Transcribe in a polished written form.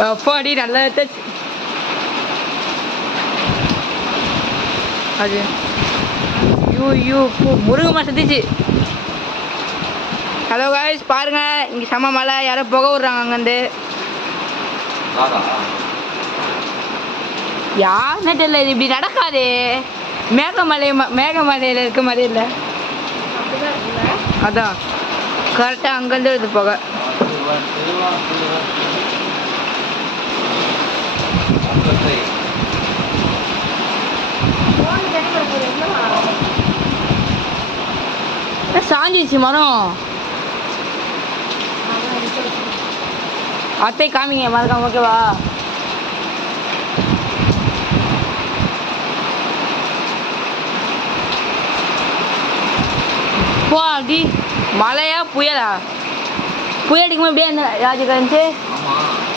அப்பாடி நல்லா அது யூ முருங்க மரம் சுத்திச்சு. ஹலோ காய்ஸ் பாருங்க, இங்கே செம்ம மலை, யாரோ புகை விட்றாங்க அங்கேருந்து. யாருன்னே தெரியல, இது இப்படி நடக்காது. மேகமலையில் இருக்க மாதிரி இல்லை. அதான் கரெக்டாக அங்கேருந்து வருது புகை. சாஞ்சிச்சு மரம். அத்தை காமிங்க மறக்காம, ஓகேவா? போ அப்படி மழையா புயலா? புயல் அடிக்கும்போது இப்படியே ராஜகாந்த்